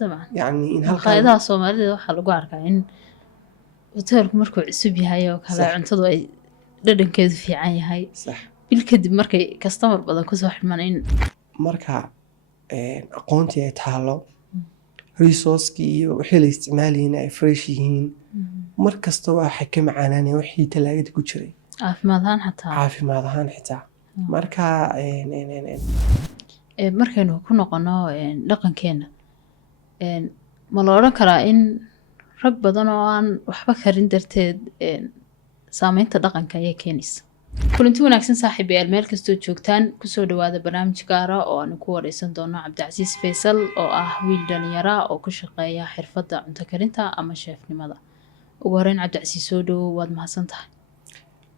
طبعا يعني in maqaayadaha Soomaalida waxaa lagu arkaa in hoteelku markuu cusub yahay oo kale Sax. cuntadu ay dhadhankeedu fiican yahay sax bil kadib markay customer badan kusoo xidhmaan in marka aqoontii ay taalo resourcekii iyo wixii la isticmaalayeen ay fresh yihiin mar kasta waxay ka macaanaanayaan wixii talaagada ku jiray caafimaad ahaan xataa caafimaad ahaan xitaa marka markaynu ku noqono dhaqankeena ma la odhan karaa in rag badan oo aan waxba karin darteed saameynta dhaqanka ayay keenaysa kulanti wanaagsan saaxiibayaal meel kastoo joogtaan kusoo dhawaada barnaamij gaara oo aanu ku wareysan doono Cabdicasiis Faysal oo ah wiil dhalinyaro oo ku shaqeeya xirfadda cunto karinta ama chefnimada ugu horeyn Cabdicasiis soo dhawow waad mahadsantahay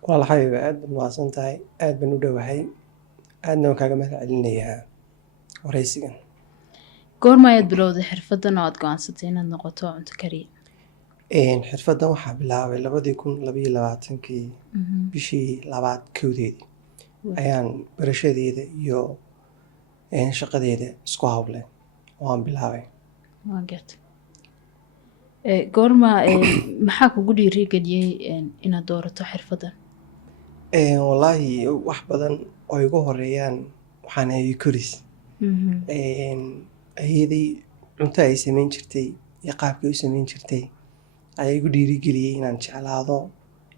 walaalahay aad baad mahadsantahay aad baan u dhowahay aadna waan kaaga mahad celinayaa wareysigan goorma ayaad bilowday xirfaddan oo aad go'aansatay inaad noqoto cunto kariye xirfaddan waxaa bilaabay 2022 bishii 2 ayaan barashadeeda iyo shaqadeeda isku hawlay waan bilaabay waan gartay goorma maxaa kugu dhiirigeliyey inaad doorato xirfaddan wallaahi wax badan oo igu horeeyaan waxaan hayay koris ayadii cunto ay samayn jirtay iyo qaabkay u samayn jirtay ayaa igu dhiirigeliyey inaan jeclaado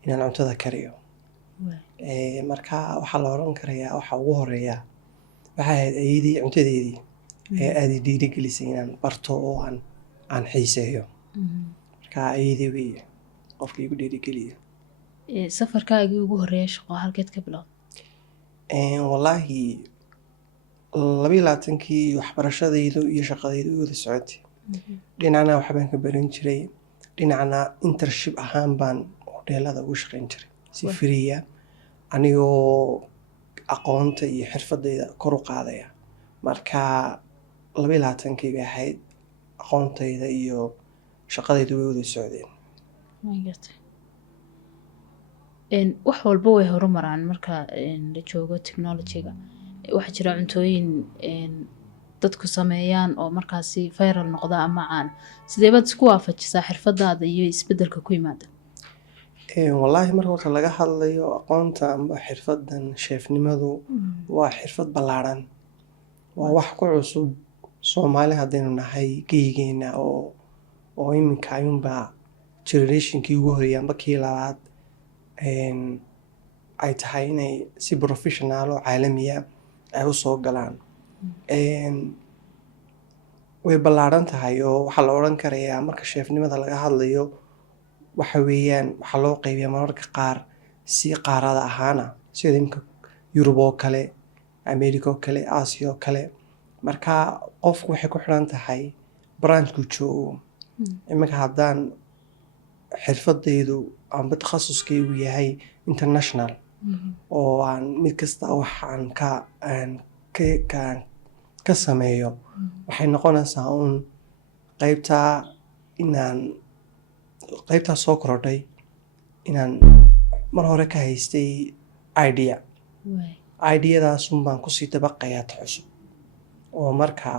inaan cuntada kariyo marka waxaa la oran karayaa waxa ugu horeeya waxay ahayd ayadii cuntadeedii ayaa aad i dhiirigelisay inaan barto oo aan xiiseeyo marka ayadii wey qofka igu dhiirigeliyo safarkaagii ugu horeeya shaqo halkeed ka bilowday wallaahi 22 waxbarashadaydu iyo shaqadaydu wada socotay dhinacna waxbaan ka baran jiray dhinacna internship ahaan baan hoteelada ugu shaqayn jiray si freeya anigoo aqoonta iyo xirfadayda kor u qaadaya marka 22 bay ahayd aqoontayda iyo shaqadaydu way wada socdeen wax walba way horumaraan marka la joogo technology-ga waxaa jira cuntooyin dadku sameeyaan oo markaasi viral noqda ama caan sidee baad isku waafajisaa xirfadaada iyo isbedelka ku yimaada wallaahi marka horta laga hadlayo aqoonta amba xirfaddan sheefnimadu waa xirfad ballaaran waa wax ku cusub Soomaali haddaynu nahay geygeena oo iminka ayuunbaa generationkii ugu horeeyay amba kii labaad ay tahay inay si professional oo caalamiya ay u soo galaan way ballaaran tahay oo waxaa la odhan karayaa marka sheefnimada laga hadlayo waxa weeyaan waxaa loo qaybiyaa mararka qaar si qaarada ahaana sida imika Yurub oo kale America oo kale Aasiya oo kale marka qofku waxay ku xiran tahay branchku joogo iminka haddaan xirfadaydu amba takhasuskaygu yahay international oo aan mid kasta waxaan ka sameeyo waxay noqonaysaa uun qaybtaa soo korodhay inaan mar hore ka haystay ideyadaasun baan kusii dabaqayaa ta cusub oo marka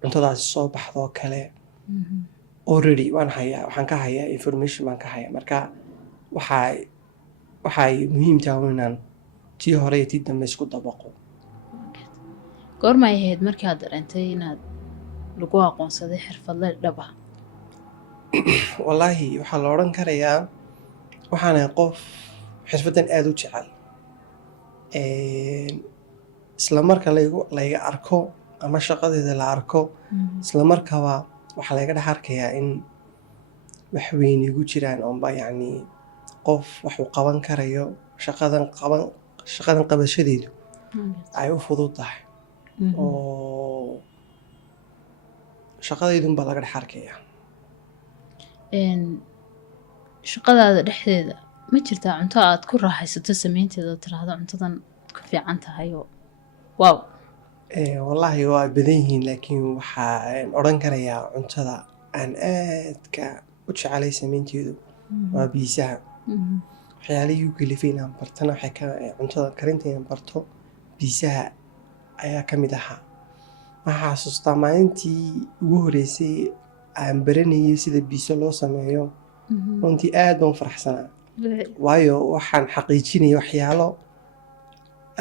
cuntadaasi soo baxdoo kale already waxaan ka hayaa information baan ka hayaa marka waxay muhiim tahay inaan tii hore iyo tii dambe isku dabaqo goorma ay ahayd markii aad dareentay inaad lagu aqoonsaday xirfadle dhab ah wallaahi waxaa la odhan karayaa waxaan ahay qof xirfaddan aada u jecel isla marka layga arko ama shaqadeeda la arko isla markaba waxaa laga dhex arkayaa in wax weyn igu jiraan oonba yacni qof wax uu qaban karayo shaqadan qabashadeedu ay u fudud tahay oo shaqadeydunbaa laga dhex arkayaa shaqadaada dhexdeeda ma jirtaa cunto aad ku raaxaysato samaynteeda oo tiraahdo cuntadan ku fiican tahay oo wow wallaahi waa badan yihiin laakiin waxaan odhan karayaa cuntada aan aadka u jecelay samaynteedu waa biisaha waxyaalihii u kalifay inaan bartana cuntada karinta inaan barto biisaha ayaa ka mid ahaa waxaa xasuustaa maalintii ugu horeysay aan baranayay sida biiso loo sameeyo runtii aad baan u faraxsanaa waayo waxaan xaqiijinaya waxyaalo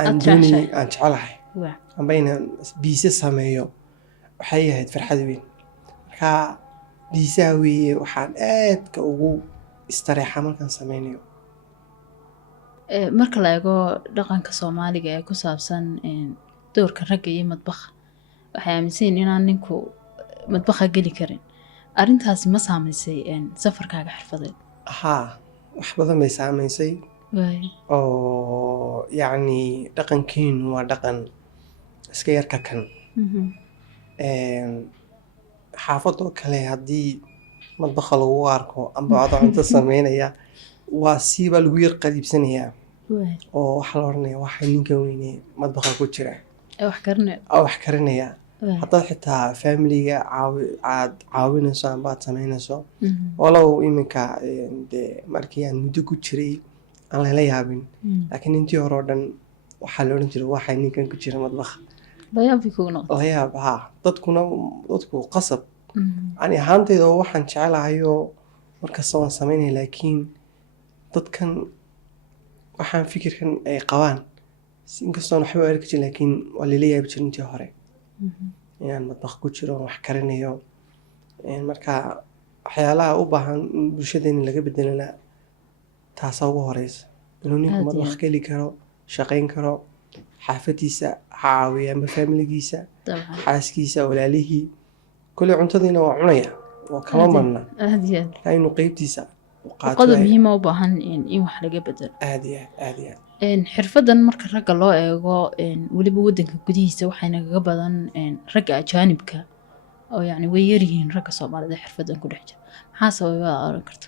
aan doonayay aan jecelahay amba inaan biise sameeyo waxay ahayd farxad weyn markaa biisaha weeye waxaan aadka ugu istareexaa markaan sameynayo. marka la eego dhaqanka Soomaaliga ee ku saabsan doorka ragga iyo madbaxa waxay aaminsan yihiin inaan ninku madbaxa geli karin arrintaasi ma saameysay safarkaaga xirfadeed? haa wax badan bay saameysay oo yacni dhaqankeenu waa dhaqan iska yarka kan xaafadoo kale haddii madbaxa lagu arko amba cado cunto sameynaya waa siibaa lagu yar qadiibsanayaa oo waxaa la odhanaya waxay ninkan weyne madbaxa ku jira wax karinaya haddaad xitaa familiga aad caawinayso amba aad sameynayso walow iminka dee markii aan muddo ku jiray aan lala yaabin laakiin intii hore oo dhan waxaa la odhan jiray waxay ninkan ku jira madbaxa layaab haa dadku qasab ani ahaantayda oo waxaan jecelahayo markasta waan sameynaya laakiin dadkan waxaan fikirkan ay qabaan inkastoon waxba arki jirin laakiin waa lala yaabi jirin intii hore inaan madbax ku jiro wax karinayo marka waxyaalaha u baahan in bulshadeena laga bedelana taasaa ugu horeysa inuu ninku madbax geli karo shaqayn karo xaafadiisa ha caawiya amba familigiisa xaaskiisa walaalihii kulli cuntadiina waa cunaya waa kama marna inuu qeybtiisa qodob muhiim u baahan in wax laga bedelo aad iyo aad xirfadan marka ragga loo eego weliba wadanka gudihiisa waxay nagaga badan ragga ajaanibka oo yacni way yaryihiin ragga Soomaalida xirfadan ku dhex jira maxaa sababa oran karta?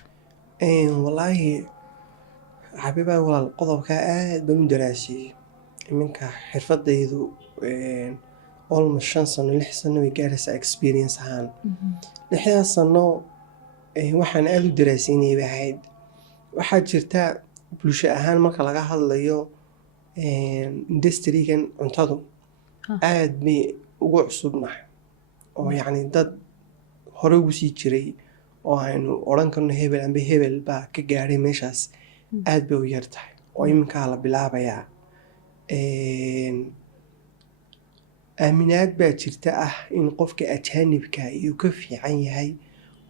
wallaahi xabiibaa walaal qodobka aad baan u daraasiyey iminka xirfadaydu almost 5 sano 6 sano way gaaraysaa experience ahaan 6 sano waxaan aad u daraasinayay ahayd waxaa jirta bulsho ahaan marka laga hadlayo industry-gan cuntadu aad bay ugu cusubnahay oo yacni dad hore ugu sii jiray oo aynu odhan karno hebel amba hebel baa ka gaadhay meeshaas aad bay u yar tahay oo iminkaa la bilaabayaa aaminaad baa jirta in qofka ajaanibka uu ka fiican yahay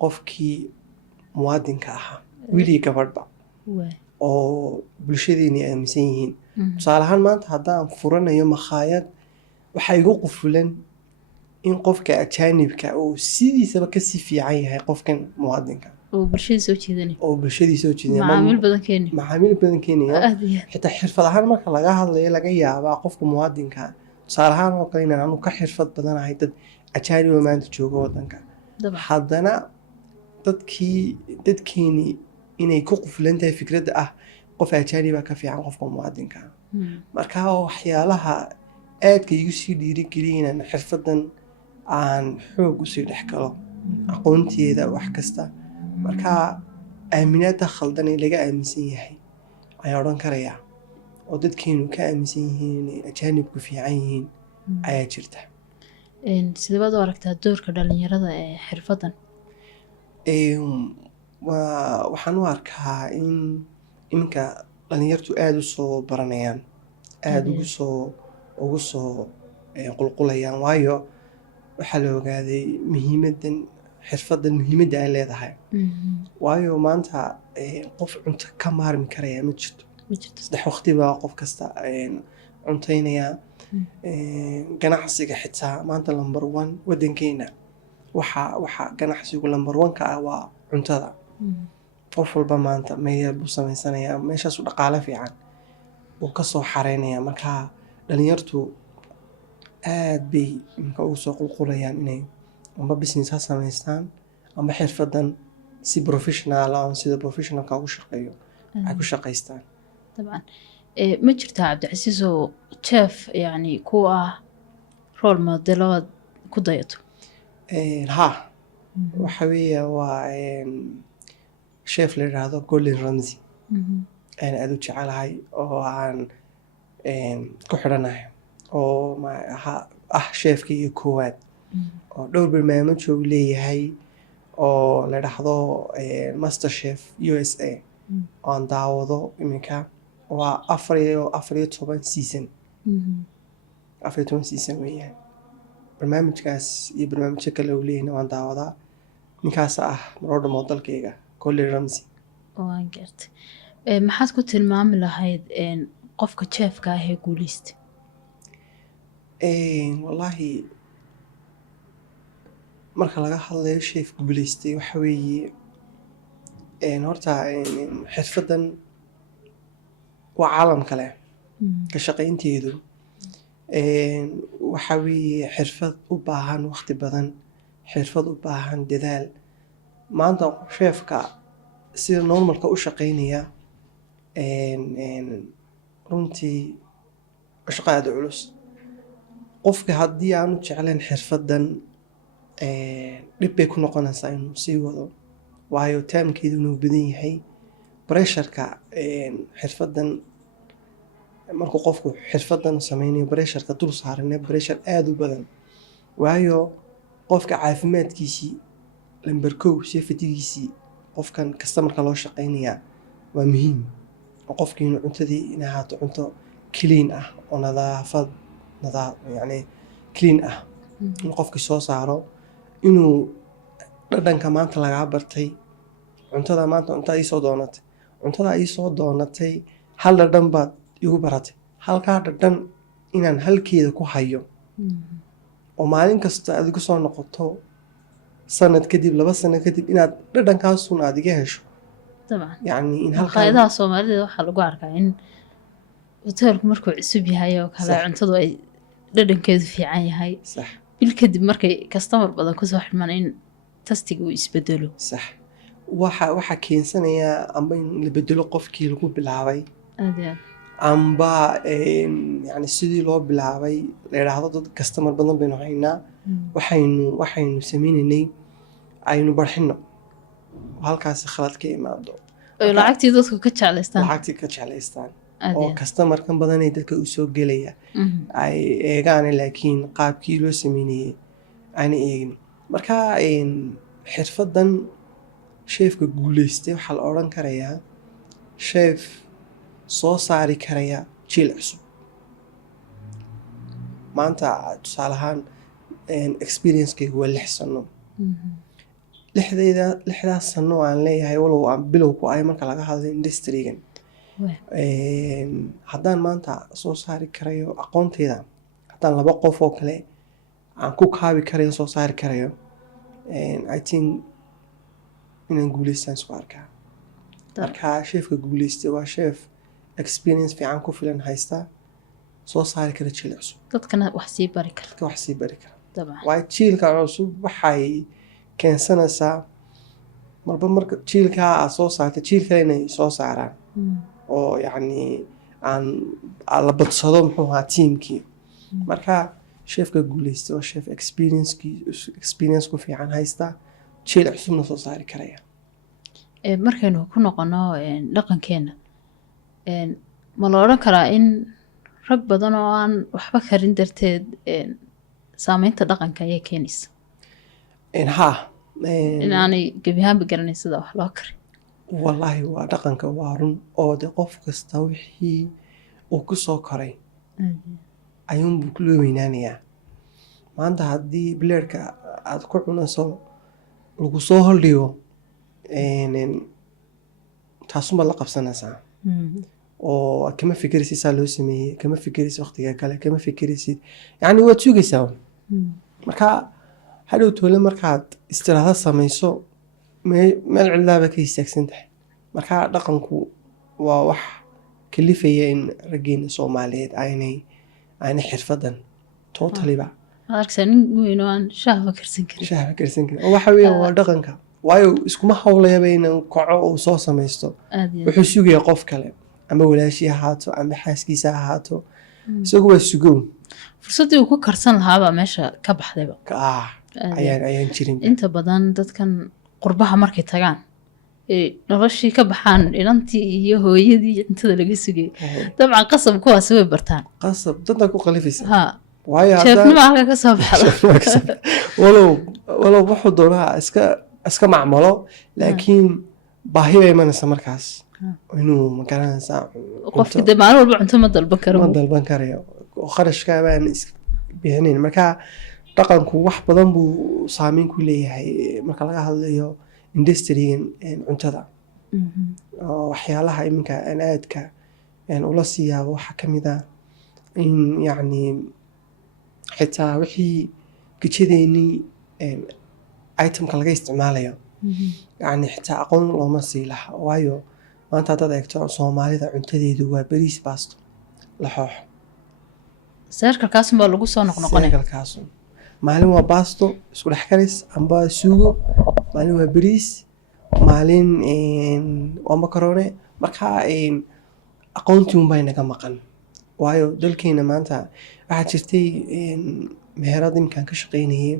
qofkii muwaadinka ahaa wiilii gabadhba oo bulshadeeni aaminsan yihiin tusaale ahaan maanta haddaan furanayo makhaayad waxaa igu qufulan in qofka ajaanibka uu sidiisaba kasii fiican yahay qofkan muwaadinka oo bulshadii soo jeedinaya macaamiil badan keenaya xitaa xirfad ahaan marka laga hadlayo laga yaabaa qofka muwaadinka tusaale ahaan oo kale inaan anu ka xirfad badanahay dad ajaaniba maanta jooga wadanka haddana dadkeeni inay ku qufulan tahay fikradda qof ajaaniba ka fiican qofka muwaadinka marka waxyaalaha aadka igu sii dhiirigeliyay inaan xirfadan aan xoog usii dhex galo aqoonteeda wax kasta marka aaminaada khaldan ee laga aaminsan yahay ayaan odhan karayaa oo dadkeenu ka aaminsan yihiin inay ajaanibku fiican yihiin ayaa jirta. sidee baad u aragtaa doorka dhalinyarada ee xirfadan? waxaan u arkaa in iminka dhalinyartu aada u soo baranayaan aada ugu soo qulqulayaan waayo waxaa la ogaaday xirfadan muhiimadda ay leedahay waayo maanta qof cunto ka maarmi karaya ma jirto 3 waqti baa qof kasta cuntaynaya ganacsiga xitaa maanta number 1 wadankeena waxa ganacsigu number 1 ka waa cuntada qof walba maanta meel buu sameysanayaa meeshaas dhaqaale fiican uu ka soo xareynaya marka dhalinyartu aad bay imka ugu soo qulqulayaan inay amba business ha sameystaan amba xirfadan si professional sida professionalka ugu shaqeeyo ay ku shaqeystaan. طبعا ما jirtaa Cabdicasiis oo chef yani ku role model ku dayato? ha waxa weeye waa chef la yiraahdo Gordon Ramsay aad u jecelahay oo aan ku xidhanahay oo chefkii koowaad oo dhowr barnaamij uu leeyahay oo la dhahdo Master Chef USA oo aan daawado iminka waa 14 season 14 season weeyaan barnaamijkaas iyo barnaamijyo kale oo leeyahay waan daawadaa ninkaas ah marooda moodalkayga Gordon Ramsay waan gartay maxaad ku tilmaami lahayd qofka chefka ah ee guuleystay wallahi marka laga hadlayo chef guuleystay waxa weeye horta xirfadan waa caalam kale ka shaqaynteedu waxa weeye xirfad u baahan waqti badan xirfad u baahan dadaal maanta chefka sida normalka u shaqaynaya runtii shaqo aad u culus qofka haddii aanu jeclayn xirfadan dhib bay ku noqonaysaa inuu sii wado waayo taamkeedu inuu badan yahay pressureka xirfadan markuu qofku xirfadan sameynayo pressureka dul saarane pressure aada u badan waayo qofka caafimaadkiisii lamber 1 safetygiisii qofkan customerka loo shaqaynayaa waa muhiim oo qofkii inuu cuntadii inay ahaato cunto clean ah oo nadaafad yani clean ah in qofkii soo saaro inuu dhadhanka maanta lagaa bartay cuntada maanta cuntada ii soo doonatay hal dhadhan baad igu baratay halkaa dhadhan inaan halkeeda ku hayo oo maalin kasta aad igu soo noqoto sanad kadib 2 sano kadib inaad dhadhankaasun aad iga hesho طبعا yani in maqaayadaha Soomaalida waxaa lagu arkaa in hoteelku markuu cusub yahay oo kale cuntadu ay dhadhankeedu fiican yahay sax bil kadib markay customer badan ku soo xirmaan in tastiga uu isbedelo sax waxa keensanaya amba in la bedelo qofkii lagu bilaabay amba yani sidii loo bilaabay la yiraahdo dad customer badan baynu haynaa waxaynu sameynay aynu barxino halkaas khalad ka imaado lacagtii dadku ka jeclaystaan oo customer kan badan ay dadka u soo gelaya ay eegaan laakiin qaabkii loo sameeyay ayna eegin marka xirfadan chefka guuleystay waxa la oran karayaa chef soo saari karaya jiil cusub maanta tusaalahaan experience-kaygu waa 6 sano 6 sano aan leeyahay walow aan bilow ku ay marka laga hadlayo industry-gan haddaan maanta soo saari karayo aqoonteyda haddaan 2 qof oo kale aan ku kaabi karayo soo saari karayo I think inaan guuleystaan isku arkaa marka chefka guuleystay waa chef experience fiican ku filan haysta soo saari kara jiil cusub dadkana wax sii bari kara طبعا waa jiilka cusub waxay keensanaysaa marka jiilka aad soo saartay jiilka inay soo saaraan oo yani aan la badsado muxuu ahaa teamkii marka chefka guuleystay waa chef experience ku fiican haysta jiil cusubna soo saari karaya markaynu ku noqono dhaqankeena ma la oran karaa in rag badan oo aan waxba karin darteed saameynta dhaqanka ayay keenaysa inaanay gebi ahaanba garanayn sida wax loo kari wallaahi waa dhaqanka waa run oo de qof kasta wixii uu ku soo koray ayuunbuu ku loo weynaanayaa maanta haddii bileerka aad ku cunayso lagu soo holdhigo taasunbaad la qabsanaysaa oo kama fikiraysid saa loo sameeyey kama fikiraysid waqtiga kale kama fikiraysid yani waad sugaysaa marka hadhow toole markaad istiraahada samayso meel cidlaaba ka istaagsan tahay marka dhaqanku waa wax kalifaya in raggeena Soomaaliyeed aynay xirfadan totally-ba arkaysaa nin weyn oo aan shahwa karsan karin oo waxa weeye waa dhaqanka waayo iskuma hawlayaba inuu kaco oo soo samaysto wuxuu sugayaa qof kale ama walaashii ahaato ama xaaskiisa ahaato isagu waa sugow fursadii uu ku karsan lahaabaa meesha ka baxdayba ayaan jirin inta badan dadkan qurbaha markay tagaan noloshii ka baxaan inantii iyo hooyadii cuntada laga sugay dabcan qasab kuwaasi way bartaan qasab dadna ku qalifaysa waayo sheefnima halka ka soo baxda walow wuxuu doonaa iska iska macmalo laakiin baahi bay imanaysa markaas inuu magaranaysaa qofka dee maalin walba cunto ma dalban karo ma dalban karayo oo kharashka baan bixinayn marka dhaqanku wax badan buu saameyn ku leeyahay marka laga hadlayo industrigan cuntada waxyaalaha iminka aan aadka ula siyaabo waxaa ka mid ah in yacni xitaa wixii gejadeenii itemka laga isticmaalayo yacni xitaa aqoon looma sii laha waayo maanta haddaad eegto soomaalida cuntadeedu waa bariis baasto laxoox seerkalkaasun baa lagu soo noqnoqonaya seerkalkaasun maalin waa baasto isku dhex karis amba suugo maalin waa bariis maalin waa makaroone markaa aqoontii unbaa inaga maqan waayo dalkeena maanta waxaa jirtay meherad iminkaan ka shaqaynayay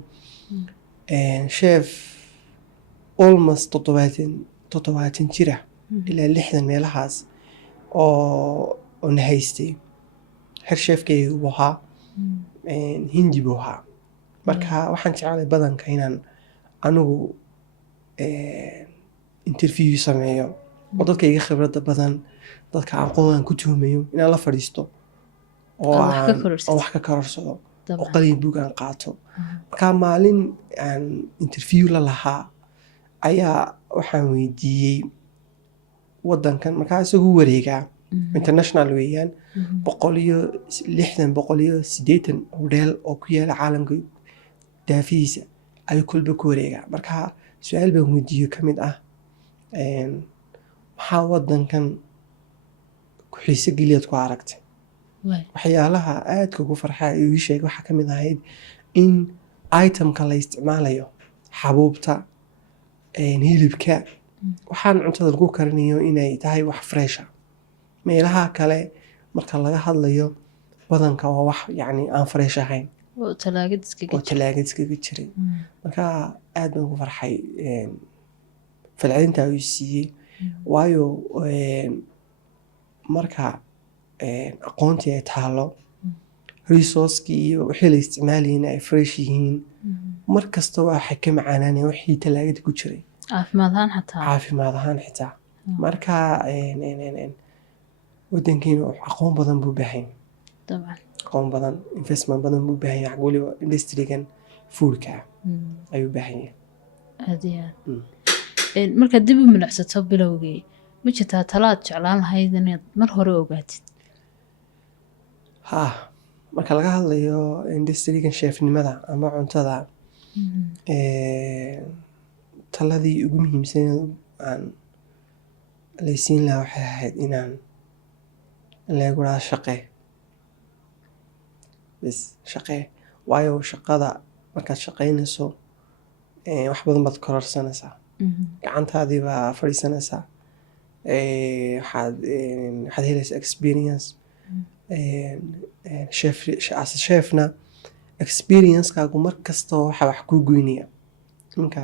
sheef almost toddobaatan jira ilaa 60 meelahaas oo na haystay heer sheefkayga buu ahaa hindi buu ahaa marka waxaan jeclay badanka inaan anigu interview sameeyo oo dadka iga khibradda badan dadka aqoon ku tuhmayo inaan la fadhiisto oo wax ka kororsado oo qalin buug aan qaato marka maalin aan interview la lahaa ayaa waxaan weydiiyey wadankan markaa isagu wareegaa international weeyaan 160 hodheel oo ku yaala caalamka daafihiisa ayuu kolba ku wareegaa marka su-aal baan weydiiyo ka mid ah maxaa wadankan ku xiise geliyaad ku aragtay waxyaalaha aadka ugu farxaa ii sheegay waxaa ka mid ahayd in itemka la isticmaalayo xabuubta hilibka waxaan cuntada lagu karinayo inay tahay wax fresha meelaha kale marka laga hadlayo badanka waa wax yacni aan fresh ahayn oo talaagad iskaga jiray marka aad baan ugu farxay falcelintaa uu siiyey waayo marka aqoontii ay taalo resourcekii iyo wixii la isticmaalayeen ay fresh yihiin mar kasta waxay ka macaanaanayaan wixii talaagada ku jiray caafimaad ahaan xitaa marka wadankeena aqoon badan buu baahan aqoon badan investment badan buu baahan yahay waliba industrigan foodka ayuu baahan yahay aad iyo aad marka dib u milacsato bilowgii ma jirtaa talaad jeclaan lahayd inaad mar hore ogaatid marka laga hadlayo industrigan sheefnimada ama cuntada taladii ugu muhiimsan aan laysiin lahaa waxay ahayd inaan leeguraa shaqee waayo shaqada markaad shaqaynayso wax badan baad kororsanaysaa gacantaadii baa fadhiisanaysaa waxaad helaysaa experience sheefna experiencekaagu mar kastoo waxaa wax kuu goynaya ninka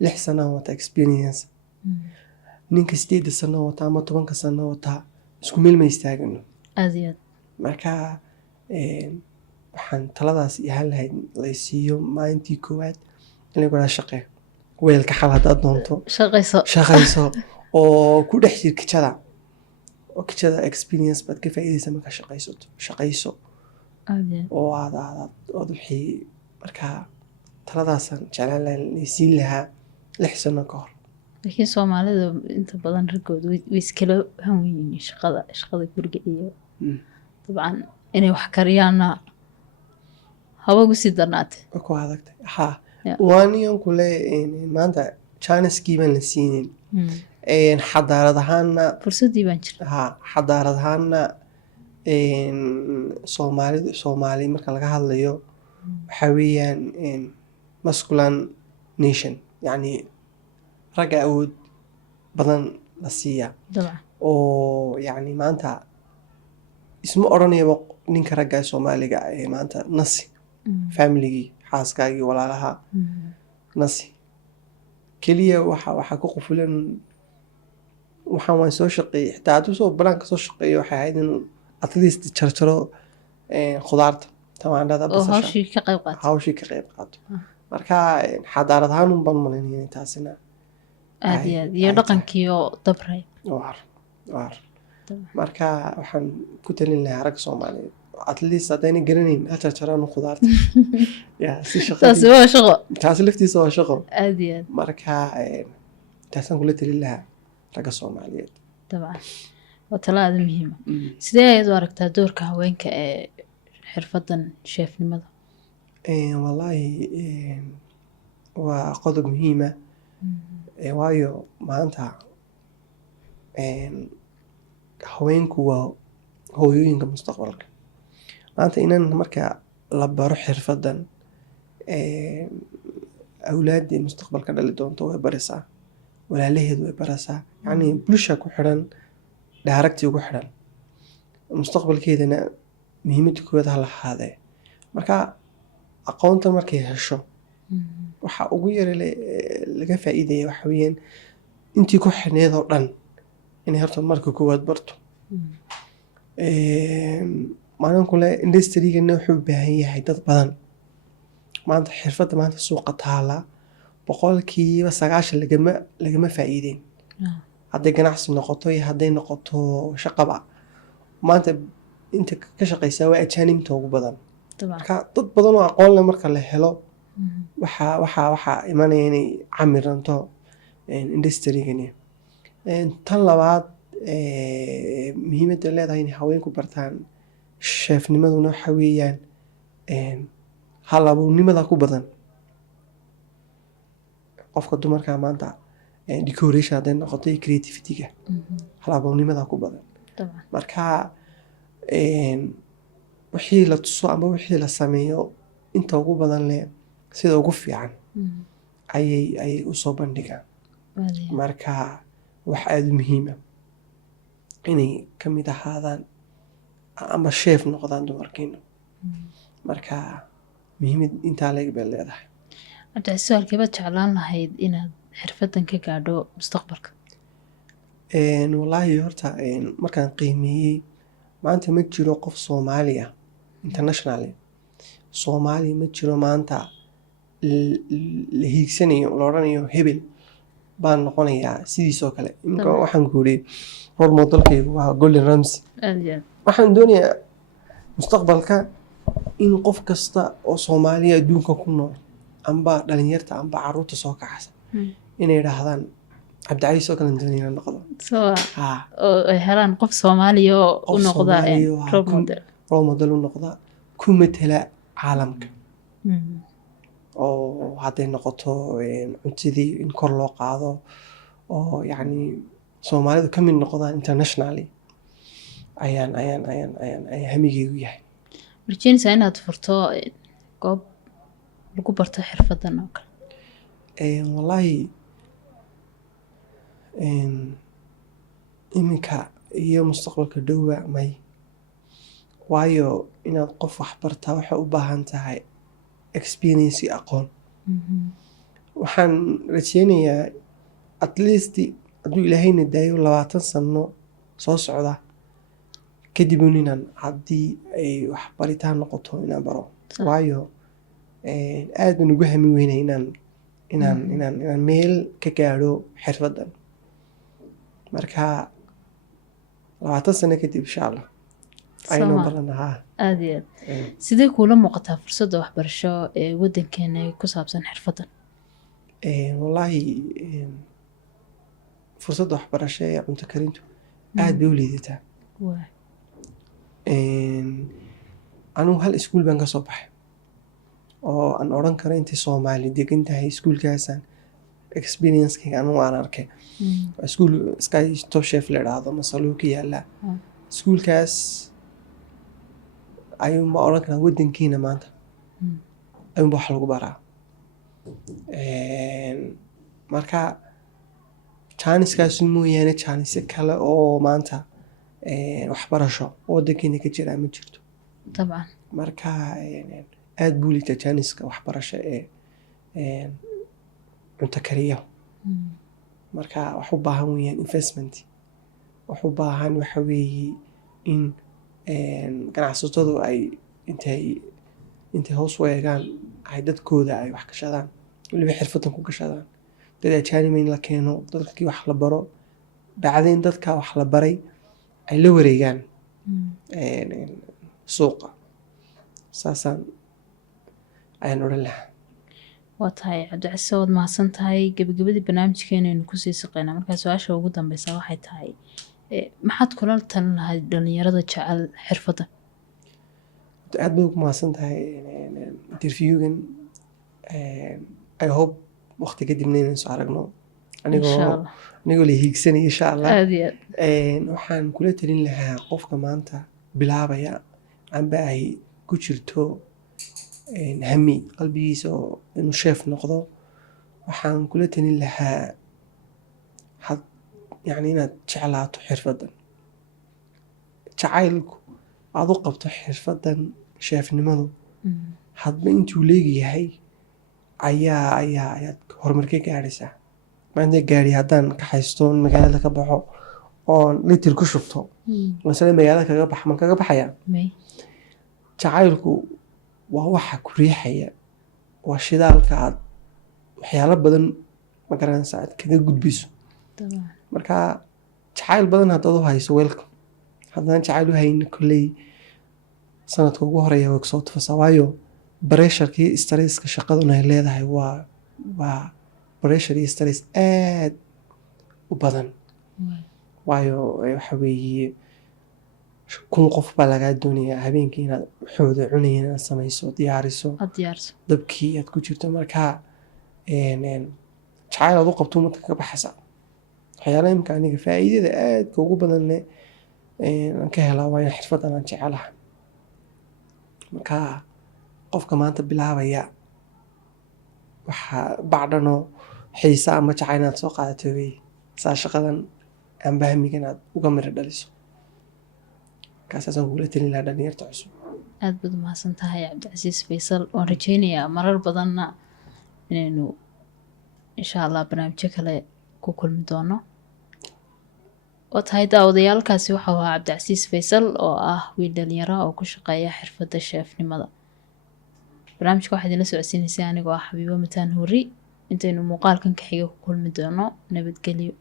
6 sano wata experience ninka 8 sano wata ama 10 sano wata isku meel ma istaagano marka waxaan taladaas yahan lahayd laysiiyo maalintii koowaad in lagu raa shaqee weelka xal haddaad doonto shaqayso oo ku dhex jir kijada oo kijada experience baad ka faa'iidaysa markaa shaqayso oo aad wixii markaa taladaasaan jeclaan laysiin lahaa 6 sano ka hor laakiin soomaalida inta badan raggooda way iskala hanweyiin shaqada guriga iyo dabcan inay wax kariyaanna haba ugu sii darnaatay ku adagtay waaniyan kule maanta janiskii baan la siinin xadaarad ahaanna fursadii baan jirta xadaarad ahaanna soomaali marka laga hadlayo waxaa weeyaan masculine nation yacni ragga awood badan la siiya oo yacni maanta isma odhanayaba ninka ragga soomaaliga ee maanta nasi familigii xaaskaagii walaalaha nasi keliya waxaa ku qufulan waxaan waan soo shaqeeyey xitaa hadduu soo banaanka soo shaqeeyo waxay ahayd inuu at least jarjaro khudaarta tamaandhada hawshii ka qayb qaato marka xadaarad ahaan un baan malaynaya taasina aad iyo aad iyo dhaqankiioo dabray waar marka waxaan ku talin lahaa rag Soomaaliyeed at least haddayna garanayn ha jarjaraan khudaarta si taasi waa shaqo taasi laftiisa waa shaqo aad iyo aad marka taasaan kula talin lahaa ragga Soomaaliyeed dabcan waa talo aad muhiima sidee ayaad u aragtaa doorka haweenka ee xirfadan sheefnimada wallaahi waa qodob muhiima waayo maanta haweenku waa hooyooyinka mustaqbalka maanta inan marka la baro xirfadan awlaadii mustaqbalka dhali doonto way baraysaa walaalaheed way baraysaa yacni bulsha ku xidhan daaragtii ugu xidhan mustaqbalkeedana muhiimada kooda ha lahaadee marka aqoonta markay hesho waxa ugu yara laga faa'iidaya waxa weeyaan intii ku xidhneed oo dhan inay horta marka koowaad barto maalin kule industrygana wuxuu u baahan yahay dad badan maanta xirfadda maanta suuqa taala 90% lagama faa'iideyn hadday ganacsi noqoto iyo hadday noqoto shaqaba maanta inta ka shaqaysaa waa ajaanibta ugu badan marka dad badan oo aqoon leh marka la helo waxaa imanaya inay camiranto industrygani tan labaad muhiimadda leedahay inay haweenku bartaan sheefnimaduna waxa weeyaan hal-abuurnimada ku badan qofka dumarka maanta decoration hadday noqoto iyo creativity-ga hal-abuurnimada ku badan marka wixii la tuso ama wixii la sameeyo inta ugu badan leh sida ugu fiican ayay usoo bandhigaan marka wax aada muhiima inay ka mid ahaadaan ama sheef noqdaan dumarkiina marka muhiimad intaa leeg bay leedahay hadda su'aalkeebaad jeclaan lahayd inaad xirfadan ka gaadho mustaqbalka wallaahi horta markaan qiimeeyey maanta ma jiro qof Soomaaliya internationally Soomaali ma jiro maanta la hiigsanayo la odhanayo hebel baan noqonayaa sidiisoo kale imika waxaan guuriyey role modelkaygu waa Gordon Ramsay waxaan doonayaa mustaqbalka in qof kasta oo Soomaaliya adduunka ku nool amba dhalinyarta amba caruurta soo kacaysa inay yidhaahdaan Cabdicasiis oo kale doonayaan noqdo oo ay helaan qof Soomaaliya oo u noqda role model u noqda ku matala caalamka oo hadday noqoto cuntadii in kor loo qaado oo yacni Soomaalidu ka mid noqdaan internationally ayaan hamigeygu yahay marjinaysaa inaad furto goob lagu barto xirfadan oo kale wallaahi iminka iyo mustaqbalka dhowba may waayo inaad qof wax bartaa waxay u baahan tahay experience iyo aqoon waxaan rajeynayaa at least hadduu ilaahayna daayo 20 sano soo socda kadib inaan haddii ay wax baritaan noqoto inaan baro waayo aad baan ugu hami weynay inaan meel ka gaadho xirfadan marka 20 sano kadib insha allah aynu baranaha aad iyo aad sidee kuula muuqataa fursadda waxbarasho ee waddankeena ku saabsan xirfadan wallaahi fursadda waxbarasho ee cunto karintu aad bay u liidataa anugu hal iskuul baan ka soo baxay oo aan odhan karo intay Soomaali degan tahay iskuulkaasaan experience-kayga anugu aan arkay iskuul Sky Top Chef la yidhaahdo Masaluu ka yaala iskuulkaas ayuunba odhan karaa waddankiina maanta ayuunba wax lagu baraa marka jaaniskaasi mooyaane jaanisyo kale oo maanta waxbarasho waddankiina ka jiraa ma jirto dabcan marka aad buu liitaa jaaniska waxbarasho ee cunto kariyo marka wax u baahan weeyaan investment wax u baahan waxa weeye in ganacsatadu ay intay intay hoos u eegaan ay dadkooda ay wax gashadaan, weliba xirfadan ku gashadaan. dad ajaanib in la keeno, dadkii wax la baro, bacdeen dadka wax la baray ay la wareegaan suuqa. saasaan ayaan odhan lahaa. waa tahay cabdicasiis waad mahadsan tahay. gebagabadii barnaamijkeenaynu kusii saqeynaa. markaa su-aasha ugu dambeysa waxay tahay maxaad kula talin lahayd dhalinyarada jecel xirfaddan? aad bay ugu mahadsan tahay interviewgan. I hope waqti kadibna inaan soo aragno anigoo la hiigsanaya insha allah. aad iyo aad waxaan kula talin lahaa qofka maanta bilaabaya amba ay ku jirto hami qalbigiisa oo inuu sheef noqdo, waxaan kula talin lahaa yani inaad jeclaato xirfaddan. jacaylku aad u qabto xirfaddan sheefnimadu hadba intuu leegayahay ayaad horumar ka gaadhaysaa. maanta gaari haddaan ka haysto magaalada ka baxo oon litir ku shubto masale magaalada kaga bax man kaga baxayaa. jacaylku waa waxa ku riixaya, waa shidaalka aad waxyaalo badan magaranaysa aad kaga gudbiso. marka jacayl badan haddaad u hayso weelka, haddaan jacayl u hayn kolley sanadka ugu horeeya way kusoo tufaysaa. waayo baresharkii stresska shaqaduna ay leedahay waa bareshar iyo stress aad u badan. waayo waxa weeye 1000 qof baa lagaa doonayaa habeenkii inaad waxooda cunaya inaad samayso, diyaariso, dabkii aad ku jirto. marka jacayl aad u qabto marka ka baxaysa. waxyaalaha imika aniga faa'iidada aadka ugu badan leh aan ka helaa waa in xirfaddan aan jecelahay. marka qofka maanta bilaabaya waxaa bacdhanoo xiisa ama jacayl inaad soo qaadato wey saa shaqadan amba hamigan aad uga miro dhaliso. markaasaasaan kugula talin lahaa dhalinyarta cusub. aad baad umahadsan tahay cabdicasiis faysal. waan rajeynayaa marar badanna inaynu insha allah barnaamijyo kale ku kulmi doono. waa tahay daawadayaalkaasi waxau ahaa cabdicasiis faysal oo ah wiil dhalinyaro oo ku shaqeeya xirfadda sheefnimada. barnaamijka waxaa idinla socodsiinaysay anigoo ah xabiibo mataan huri. intaynu muuqaalkan ka xiga ku kulmi doono nabadgelyo.